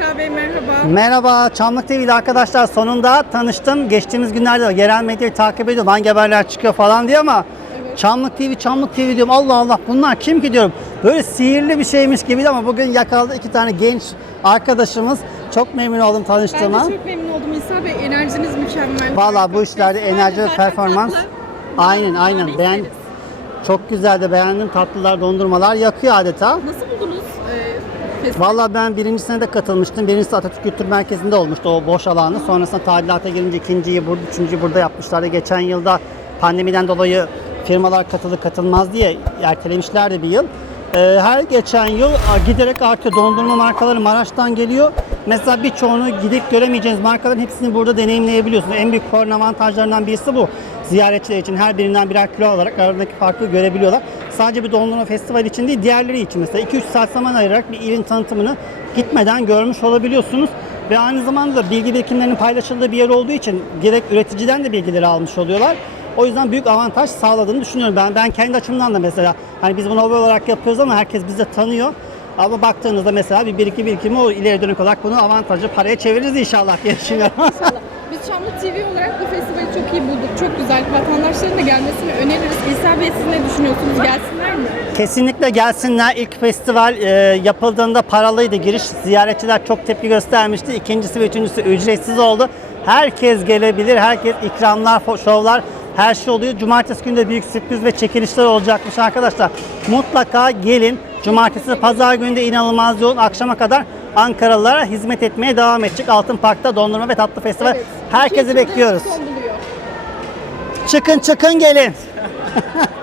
İsa Bey merhaba. Merhaba, Çamlık TV'de arkadaşlar sonunda tanıştım. Geçtiğimiz günlerde yerel medyayı takip ediyorum. Hangi haberler çıkıyor falan diye ama Çamlık TV, Çamlık TV diyorum. Allah Allah bunlar kim ki diyorum. Böyle sihirli bir şeymiş gibiydi ama bugün yakaladı iki tane genç arkadaşımız. Çok memnun oldum Ben tanıştığıma. de çok memnun oldum İsa Bey. Enerjiniz mükemmel. Valla bu işlerde enerji ve performans. tatlı. Aynen aynen. ne Ben çok güzel de beğendim. Tatlılar, dondurmalar yakıyor adeta. Nasıl buldunuz festivali? Valla ben birincisine de katılmıştım. Birincisi Atatürk Kültür Merkezi'nde olmuştu o boş alanı. Sonrasında tadilata girince ikinciyi burada, üçüncüyü burada yapmışlardı. Geçen yılda pandemiden dolayı firmalar katılır katılmaz diye ertelemişlerdi bir yıl. Ee, her geçen yıl giderek artıyor. Dondurma markaları Maraş'tan geliyor. Mesela birçoğunu gidip göremeyeceğiniz markaların hepsini burada deneyimleyebiliyorsunuz. En büyük fuarın avantajlarından birisi bu. Ziyaretçiler için her birinden birer kilo alarak aradaki farkı görebiliyorlar. Sadece bir dondurma festivali için değil, diğerleri için mesela 2-3 saat zaman ayırarak bir ilin tanıtımını gitmeden görmüş olabiliyorsunuz. Ve aynı zamanda da bilgi birikimlerinin paylaşıldığı bir yer olduğu için gerek üreticiden de bilgileri almış oluyorlar. O yüzden büyük avantaj sağladığını düşünüyorum. Ben ben kendi açımdan da mesela hani biz bunu hobi olarak yapıyoruz ama herkes bizi tanıyor. Ama baktığınızda mesela bir biriki birikimi o ileri dönük olarak bunu avantajlı paraya çeviririz inşallah diye düşünüyorum. Biz Çamlık TV olarak bu festivali çok iyi bulduk. Çok güzel. Vatandaşların da gelmesini öneririz. İsa Bey siz ne düşünüyorsunuz? Gelsinler mi? Kesinlikle gelsinler. İlk festival e, yapıldığında paralıydı. Giriş ziyaretçiler çok tepki göstermişti. İkincisi ve üçüncüsü ücretsiz oldu. Herkes gelebilir. Herkes ikramlar, şovlar her şey oluyor. Cumartesi günü de büyük sürpriz ve çekilişler olacakmış arkadaşlar. Mutlaka gelin. Cumartesi, pazar günü de inanılmaz yoğun. Akşama kadar Ankaralılara hizmet etmeye devam edecek. Altın Park'ta Dondurma ve Tatlı Festival. Evet. Herkesi bekliyoruz. Çıkın çıkın gelin.